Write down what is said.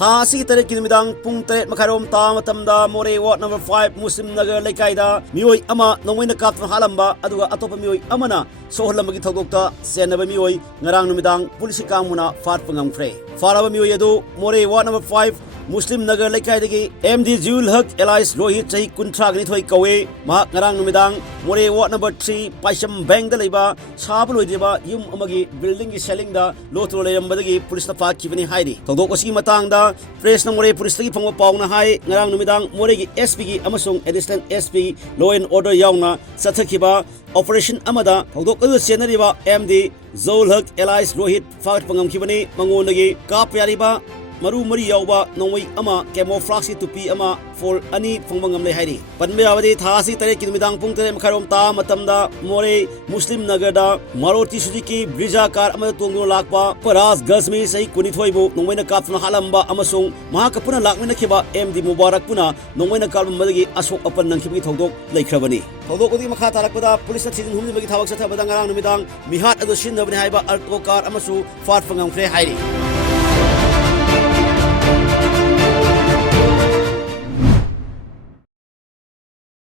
था सी तरह की निमिदांग पुंग तरेट मखारोम ता मतमदा मोरे वार्ड नंबर 5 मुस्लिम नगर लेकाइदा मियोई अमा नोंगमैना कापना हालंबा अदुगा अतोप मियोई अमना सोहलमगी थौदोक्ता चेनबा मियोई ngarang numidang पुलिस कांगमुना फाटपा ngamfre फाराबा मियोई अदु मोरे वार्ड नंबर 5 मुस्लिम नगर लेकाइदगी एमडी जुल हक एलाइस रोहित चही कुंथ्रागनि थोई कवे मा ngarang numidang मोरे वार्ड नंबर 3 पाइसम बैंक दा लेबा साब लोइदेबा युम अमगी बिल्डिंग की सेलिंग दा लोथरो लेरमबदगी पुलिस ना फाकिबनि हाइरि थौदोक असि मतंगदा प्रेस न मोरे पुलिस लगी फंगो पाउना हाई ngarang numidang मोरे की एसपी की अमसुंग additional SP law and order याउना सथखिबा ऑपरेशन अमदा थौदोक अदु चेनरिबा एमडी जुल हक एलाइस रोहित फागट पंगमखिबनि मंगोनगी काप यारिबा मरु मरी यावबा नोंगमई अमा कैमोफ्लेक्स टुपी अमा फोल अनि फंगमंगम ले हाइरि पनबे आवदे थासी तरे कि निमिदांग पुंग तरे मखरोम ता मतमदा मोरे मुस्लिम नगरदा मारुति सुजुकी ब्रिजा कार अमा तोंगो लाकपा परास गजमी सही कुनिथोइबु नोंगमैना कापना हालंबा अमसुंग महाकपुना लाकमिनखिबा एमडी मुबारक पुना नोंगमैना कालमदगी अशोक अपन नंखिबि थौदोक लेख्रबनि थौदोक उदी मखा तारकपदा पुलिस थिजिन हुमजिबगी थावक सथबदा ngarang निमिदांग मिहाट अदु सिनदबनि हाइबा अल्टो कार अमसु फाट फंगमख्रे हाइरि